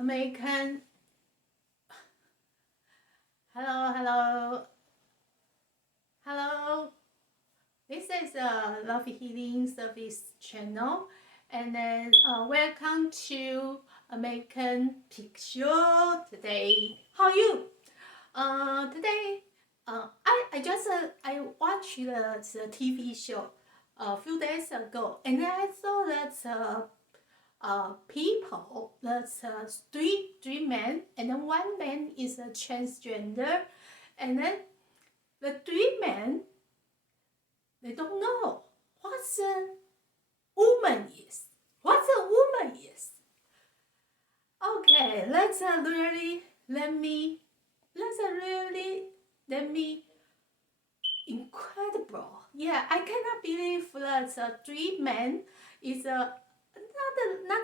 American. Hello, hello, hello. This is a Love Healing Service channel, and then welcome to American Picture today. How are you? Today, I watched the TV show a few days ago, and then I saw that people, that's three men, and then one man is a transgender, and then the three men, they don't know what a woman is. What a woman is. Okay, let me incredible. Yeah, I cannot believe that three men is not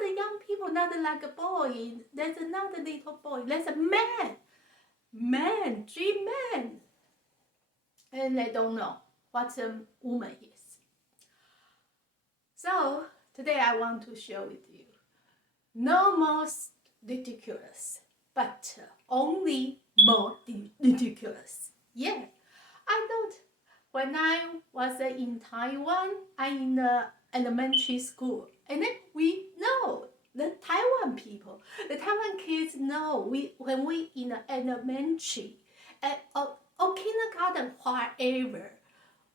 a young people, not like a boy. That's not a little boy. That's a man, three men, and they don't know what a woman is. So today I want to share with you, no more ridiculous, but only more ridiculous. Yeah, I thought when I was in Taiwan, I'm in the elementary school, and then we know the Taiwan people, the Taiwan kids know when we in the elementary or kindergarten, whatever.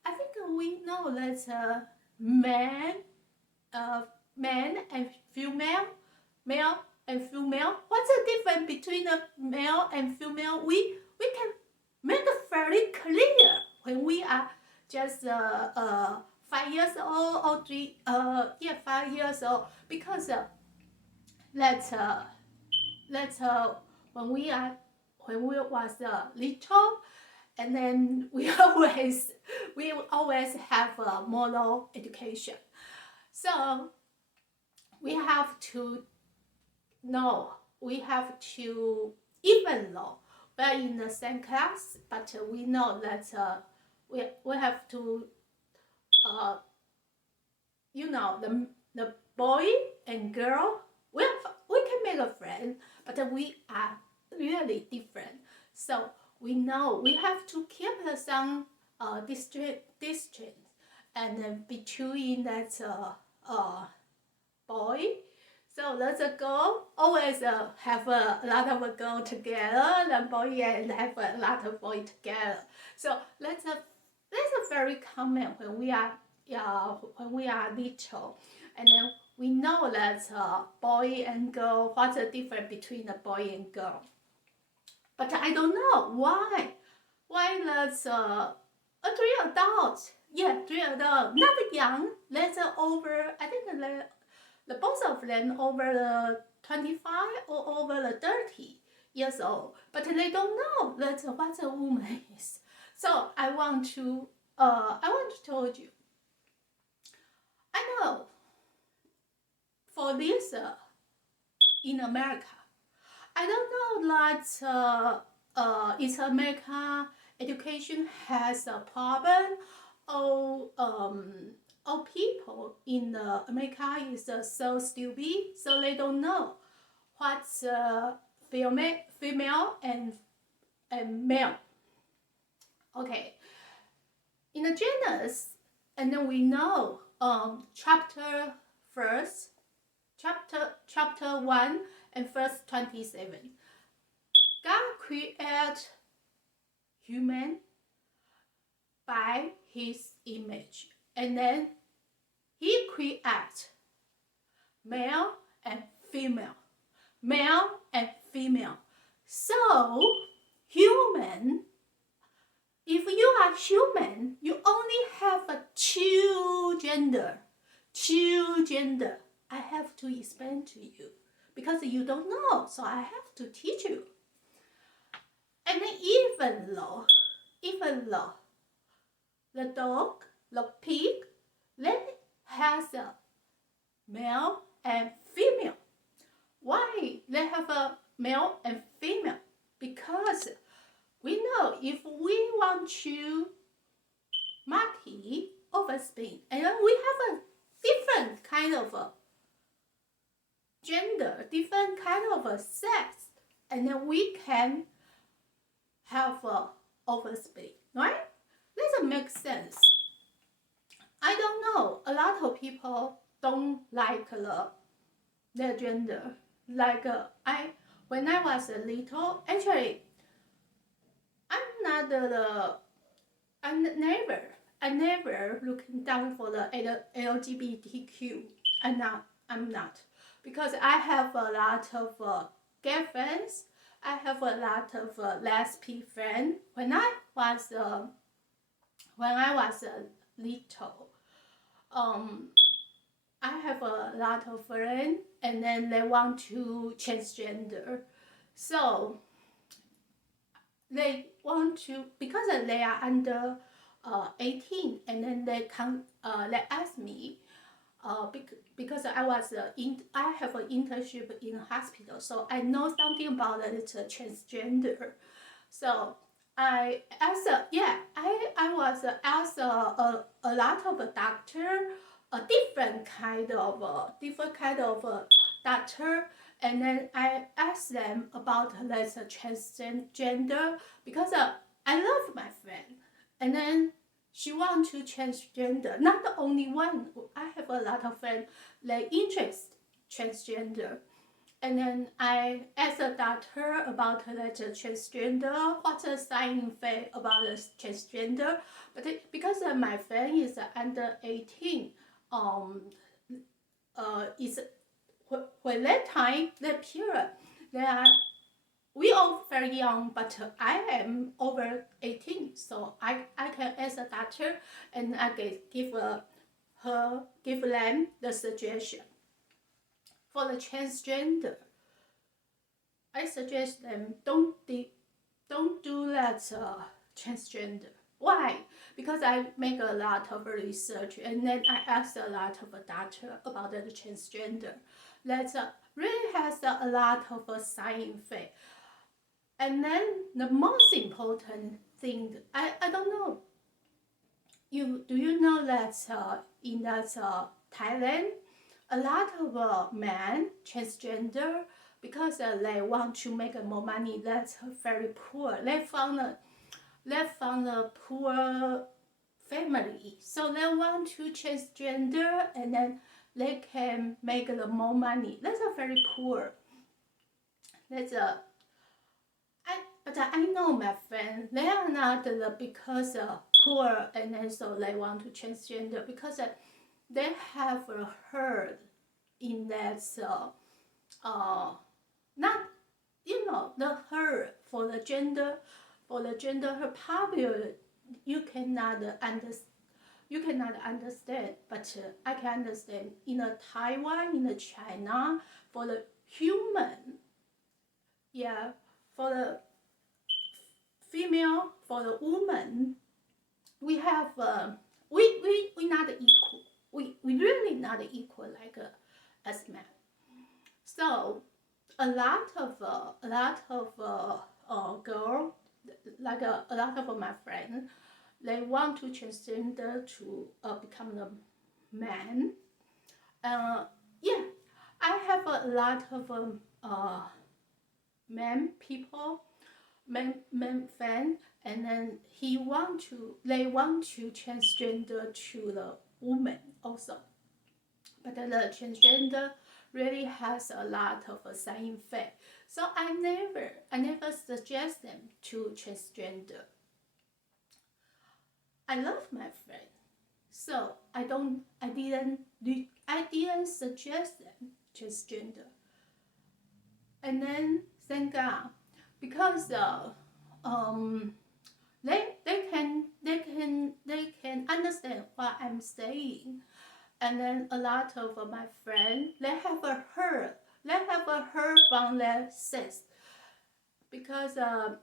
I think we know that man and female, male and female. What's the difference between a male and female? We can make it very clear when we are just 5 years old or 5 years old, because that's when we was little, and then we always have moral education. So we have to know, even though we're in the same class, but we know that we have to, the boy and girl, we can make a friend, but we are really different. So we know we have to keep some distance, and between that boy. So that's a girl always have a lot of a girl together, the boy and have a lot of boy together. So that's a very common when we are little, and then we know that boy and girl, what's the difference between a boy and girl. But I don't know why that's three adults. Yeah, three adults, not young. That's over. I think the both of them over the 25 or over the 30 years old, but they don't know that's what a woman is. So I want to tell you, I know for this in America, I don't know that is America education has a problem, or people in America is so stupid, so they don't know what's female and male. Okay, in the genus, and then we know chapter 1 and verse 27. God created human by his image, and then he creates male and female. So human, if you are human, you only have two gender. I have to explain to you because you don't know, so I have to teach you. And even though the dog, the pig, then has a male and female. Why they have a male and female? Because we know if we want to monkey over spin, and then we have a different kind of gender, different kind of a sex, and then we can have a overspeed, right? Doesn't make sense. I don't know. A lot of people don't like the gender. Like when I was a little, actually, I'm not the, I never looking down for the LGBTQ. I'm not, because I have a lot of gay friends. I have a lot of lesbian friends. When I was little, um, I have a lot of friends, and then they want to transgender, so they want to, because they are under 18, and then they ask me, because I have an internship in a hospital, so I know something about it, transgender. So I asked, I was asked a lot of a doctor, a different kind of doctor, and then I asked them about this transgender, because I love my friend, and then she want to transgender. Not the only one. I have a lot of friends they interest transgender. And then I asked the doctor about the transgender, what's the side effect about the transgender. But because my friend is under 18, is when that time, that period, they are, we all very young, but I am over 18, so I can ask the doctor, and I give them the suggestion. For the transgender, I suggest them don't do that transgender. Why? Because I make a lot of research, and then I asked a lot of doctor about the transgender. That really has a lot of side effect. And then the most important thing, I don't know. Do you know that in that Thailand, a lot of men transgender, because they want to make more money. That's very poor. They found a poor family, so they want to transgender, and then they can make more money. That's a very poor. That's a but I know my friends, they are not because poor, and then so they want to transgender, because they have heard in that not, the her for the gender her popular, you cannot understand, but I can understand in Taiwan, in China, for the human, for the female, for the woman, we have we not equal. We really not equal like as men. So a lot of girl, like a lot of my friends, they want to transgender to become a man. Yeah, I have a lot of men people, men fan, and then they want to transgender to the woman also. But the transgender really has a lot of side effect. So I never suggest them to transgender. I love my friend, so I didn't suggest them transgender. And then thank God, because they can understand what I'm saying. And then a lot of my friends, they have heard from their sis, because the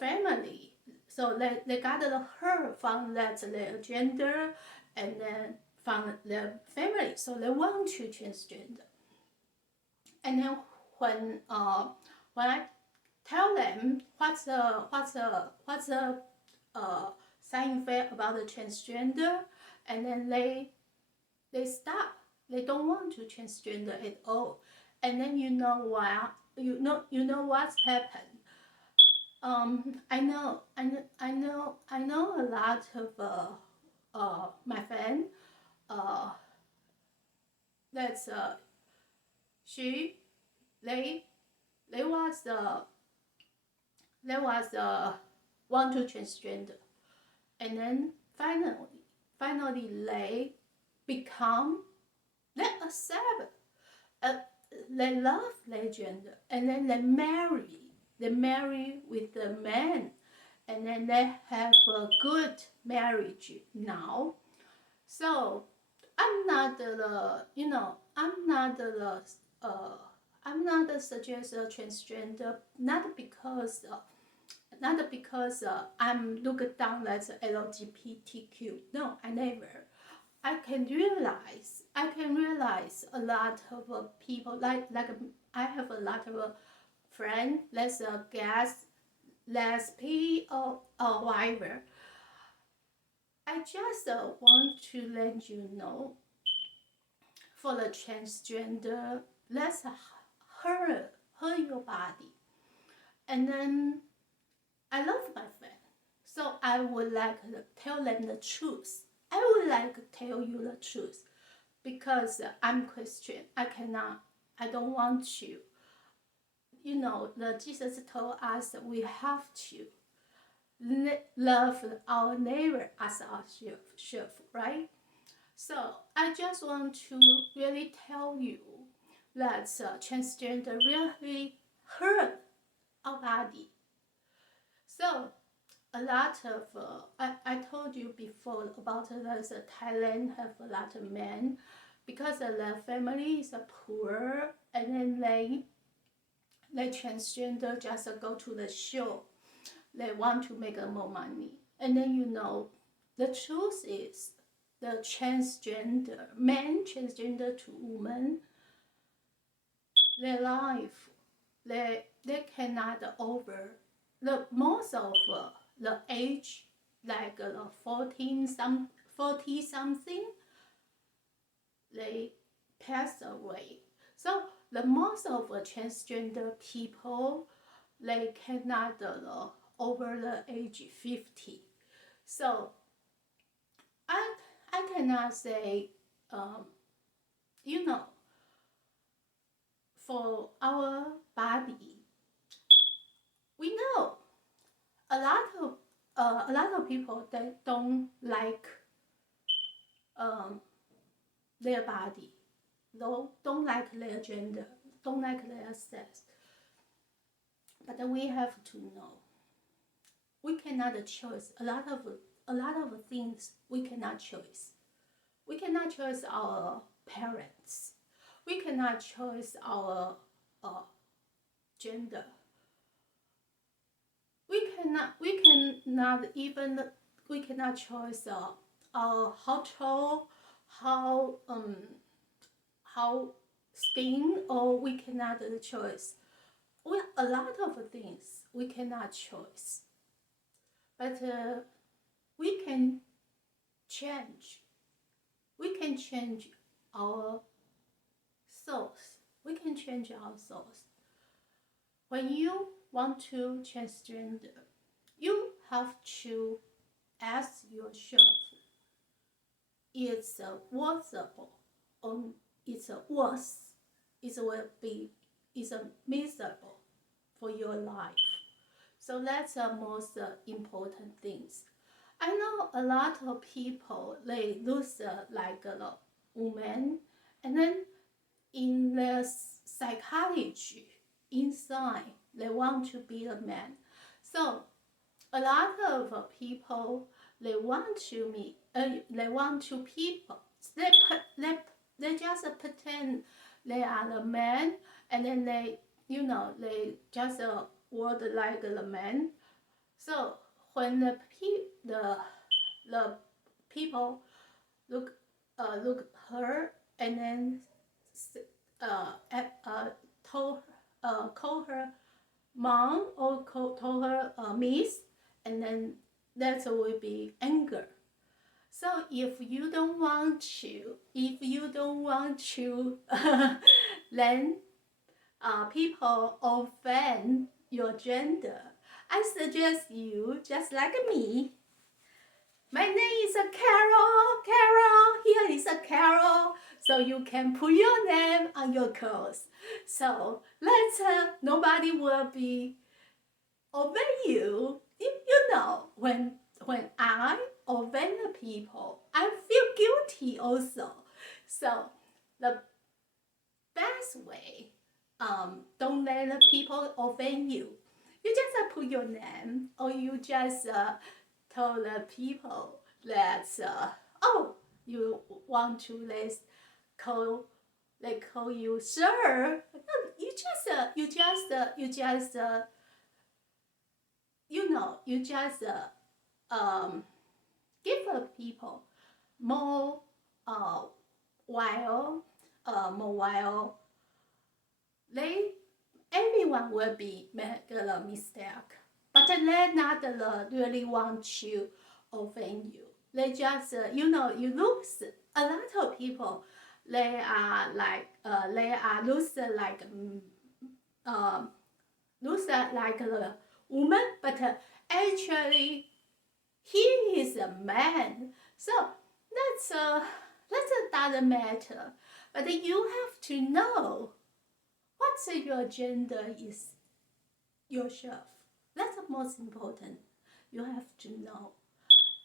family, so they got heard from that their gender, and then from their family, so they want to transgender. And then when I tell them what's the side effect about the transgender, and then they stop. They don't want to transgender at all. and then you know what what's happened. I know a lot of my friend. Uh, that's she they they was want to transgender, and then finally they accept, uh, they love their gender, and then they marry with the man, and then they have a good marriage now. So I'm not the, I'm not suggest a transgender, not because I'm looked down as LGBTQ. No, I never. I can realize a lot of people, I have a lot of friends, let's guess, lesbian or whatever. I just want to let you know, for the transgender, let's hurt your body. And then I love my friend, so I would like to tell them the truth. I would like to tell you the truth, because I'm Christian. I don't want to. The Jesus told us that we have to love our neighbor as ourselves, right? So I just want to really tell you that transgender really hurt our body. So a lot of I told you before about Thailand have a lot of men, because their family is poor, and then they transgender just go to the show. They want to make more money, and then the truth is, the transgender men transgender to women, their life, they cannot over the most of the age, like 40 something, they pass away. So the most of the transgender people, they cannot over the age 50. So I cannot say, you know, for our body, we know a lot of people that don't like their body, don't like their gender, don't like their sex. But we have to know, we cannot choose a lot of things. We cannot choose. We cannot choose our parents. We cannot choose our gender. We cannot choose how tall, how spin, or we cannot choose. A lot of things we cannot choose, but we can change. We can change our souls. We can change our souls. When you want to transgender, you have to ask yourself, it's worthable, or it's worth, it's miserable for your life. So that's the most important things. I know a lot of people, they lose like a woman, and then in their psychology inside, they want to be a man. So a lot of people, they want to meet, they want to people, they just pretend they are the man, and then they just word like the man. So when the people look her, and then told call her mom, or told her miss, and then that will be anger. So if you don't want to then people offend your gender, I suggest you, just like me, my name is a Carol. Carol, here is a Carol. So you can put your name on your clothes. So nobody will be offend you. You know, when I offend the people, I feel guilty also. So the best way, don't let the people offend you. You just put your name, or you just tell the people that oh, you want to call they call you sir. No, you just give the people more while more while they everyone will be make a mistake, but they not really want to offend you. They just you lose a lot of people. They are lose a woman, but actually he is a man. So that doesn't matter. But you have to know what your gender is yourself. That's the most important. You have to know.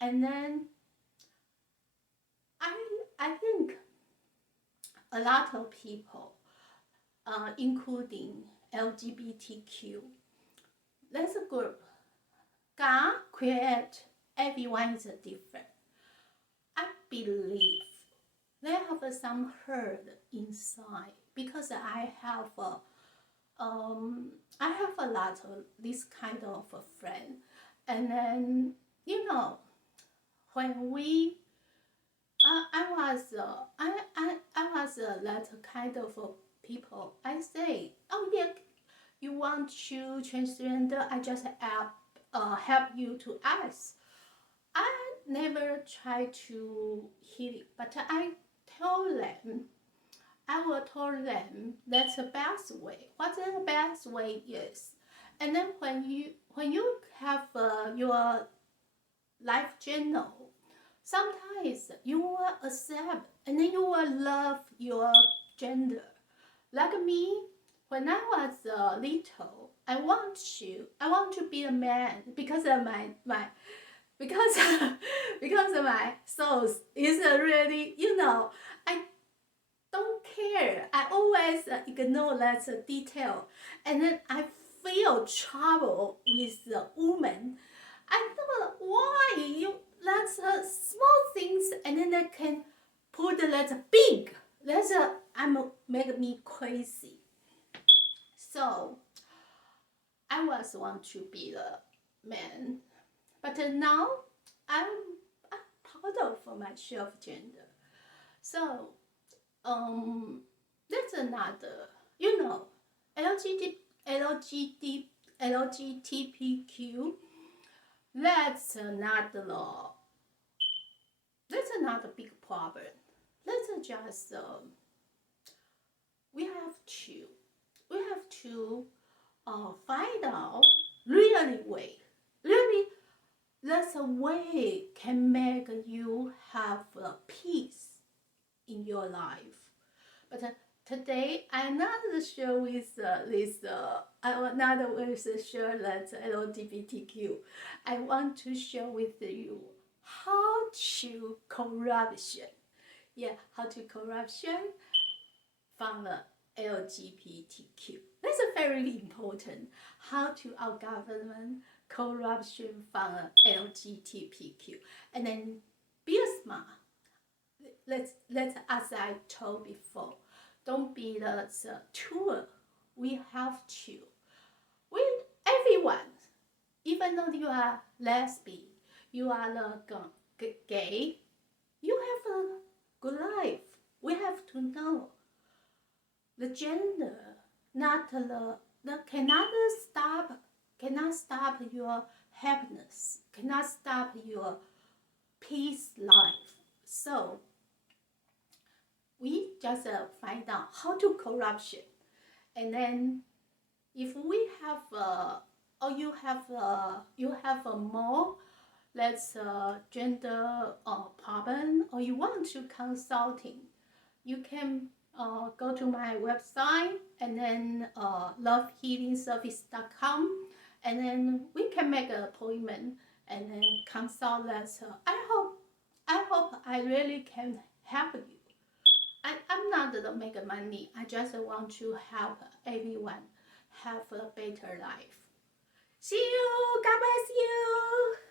And then I think a lot of people, including LGBTQ, that's a group. God create everyone is different. I believe they have some hurt inside because I have a lot of this kind of a friend, and then when we I was that kind of people. I say, oh yeah, you want to transgender? I just help you to ask. I never try to hit it, but I will tell them that's the best way. What the best way is, and then when you have your life journal, sometimes you will accept and then you will love your gender. Like me, when I was little, I want to be a man because of my because because of my soul is really I don't care. I always ignore that detail, and then I feel trouble with the woman. I thought, why you that's small things, and then they can put that big. That's make me crazy. So I was want to be the man, but now I'm proud of myself gender. So that's another, LGBTQ. That's another big problem. Let's just we have to find out really that's a way can make you have peace in your life. But today I'm not sure with this. I'm not sure that LGBTQ. I want to share with you how to corruption. Yeah, how to corruption from the LGBTQ. That's very important. How to our government corruption from LGBTQ, and then be smart. Let's as I told before, don't be the tool. We have to with everyone, even though you are lesbian, you are the gay, you have a good life. We have to know the gender, not cannot stop your happiness, cannot stop your peace life. So we just find out how to corruption, And then if we have or you have a more let's gender problem, or you want to consulting, you can go to my website and then lovehealingservice.com, and then we can make an appointment and then consult us. I hope I really can help you. I'm not to make money. I just want to help everyone have a better life. See you. God bless you.